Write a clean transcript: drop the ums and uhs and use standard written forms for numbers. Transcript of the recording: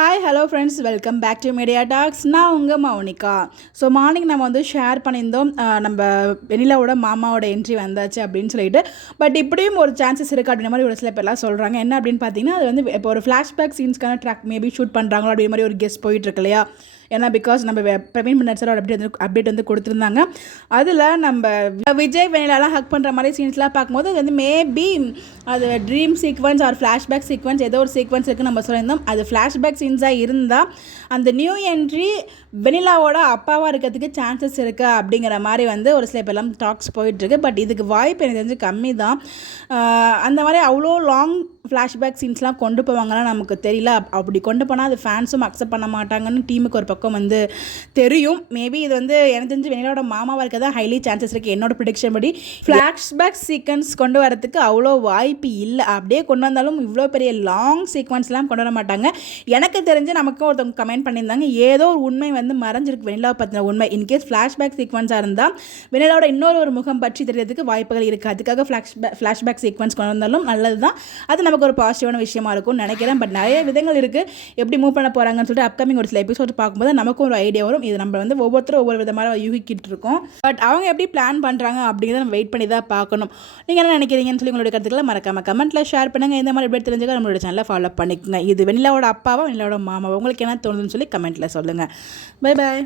Hi hello friends, welcome back to Media Talks. நான் உங்கள் Mounika. So morning நம்ம வந்து ஷேர் பண்ணியிருந்தோம், நம்ம வெண்ணிலாவோட மாமாவோட என்ட்ரி வந்தாச்சு அப்படின்னு சொல்லிட்டு. பட் இப்படியும் ஒரு சான்சஸ் இருக்குது அப்படின்ற மாதிரி ஒரு சில பேர்லாம் சொல்கிறாங்க. என்ன அப்படின்னு பார்த்தீங்கன்னா, அது வந்து இப்போ ஒரு ஃப்ளாஷ்பேக் சீன்ஸ்க்கான ட்ராக் மேபி ஷூட் பண்ணுறாங்களோ அப்படின்ற மாதிரி ஒரு கெஸ் போயிட்டுருக்கு இல்லையா. ஏன்னா பிகாஸ் நம்ம பிரவீன் பன்னட் அப்டேட் வந்து கொடுத்துருந்தாங்க. அதில் நம்ம விஜய் வெண்ணிலாலாம் ஹக் பண்ணுற மாதிரி சீன்ஸ்லாம் பார்க்கும்போது அது வந்து மேபி அது dream sequence or flashback sequence ஏதோ ஒரு சீக்வன்ஸ் இருக்குன்னு நம்ம சொல்லியிருந்தோம். அது ஃப்ளாஷ்பேக் சீன்ஸாக இருந்தால் அந்த நியூ என்ட்ரி வெண்ணிலாவோட அப்பாவாக இருக்கிறதுக்கு சான்சஸ் இருக்குது அப்படிங்கிற மாதிரி வந்து ஒரு சில பேர்லாம் டாக்ஸ் போயிட்டுருக்கு. பட் இதுக்கு வாய்ப்பு எனக்கு தெரிஞ்சு கம்மி தான். அந்த மாதிரி அவ்வளோ லாங் ஃப்ளாஷ்பேக் சீன்ஸ்லாம் கொண்டு போவாங்கன்னா நமக்கு தெரியல. அப்படி கொண்டு போனால் அது ஃபேன்ஸும் அக்செப்ட் பண்ண மாட்டாங்கன்னு டீமுக்கு ஒரு பக்கம் வந்து தெரியும். மேபி இது வந்து எனக்கு தெரிஞ்சு வெண்ணிலாவோட மாமாவாக இருக்க தான் ஹைலி சான்சஸ் இருக்குது. என்னோட ப்ரிடிக்ஷன் படி ஃப்ளாஷ்பேக் சீக்வன்ஸ் கொண்டு வரதுக்கு அவ்வளோ வாய்ப்பு இல்லை. அப்படியே கொண்டு வந்தாலும் இவ்வளோ பெரிய லாங் சீக்வன்ஸ்லாம் கொண்டு வர மாட்டாங்க. எனக்கு தெரிஞ்சு நமக்கு ஒருத்தவங்க கமெண்ட் பண்ணியிருந்தாங்க, ஏதோ ஒரு உண்மை வந்து மறைஞ்சிருக்கு வெண்ணிலாவை பற்றின உண்மை. இன்கேஸ் ஃப்ளாஷ்பேக் சீக்வன்ஸாக இருந்தால் வெண்ணிலாவோட இன்னொரு முகம் பற்றி தெரியறதுக்கு வாய்ப்புகள் இருக்குது. அதுக்காக ஃப்ளாஷ்பேக் சீக்வன்ஸ் கொண்டு வந்தாலும் நல்லது தான். அது நமக்கு ஒரு பாசிட்டிவான விஷயமா இருக்கும்னு நினைக்கிறேன். பட் நிறைய விதங்கள் இருக்குது எப்படி மூவ் பண்ண போகிறாங்கன்னு சொல்லிட்டு அப்கமிங் ஒரு சில எபிசோட் பார்க்கும்போது நமக்கும் ஒரு ஐடியா வரும். இது நம்ம வந்து ஒவ்வொருத்தரும் ஒவ்வொரு விதமாக யூகிக்கிட்டு இருக்கோம். பட் அவங்க எப்படி பிளான் பண்ணுறாங்க அப்படிங்கிறத நம்ம வெயிட் பண்ணி தான் பார்க்கணும். நீங்கள் என்ன நினைக்கிறீங்கன்னு சொல்லி உங்களுடைய கருத்துக்களை மறக்காம கமெண்ட்டில் ஷேர் பண்ணுங்கள். இந்த மாதிரி எப்படி தெரிஞ்சுக்க நம்மளோட சேனலை ஃபாலோ பண்ணிக்கோங்க. இது வெண்ணிலாவோட அப்பாவா வெண்ணிலாவோட மாமாவா உங்களுக்கு என்ன தோணுதுன்னு சொல்லி கமெண்ட்டில் சொல்லுங்கள். Bye bye.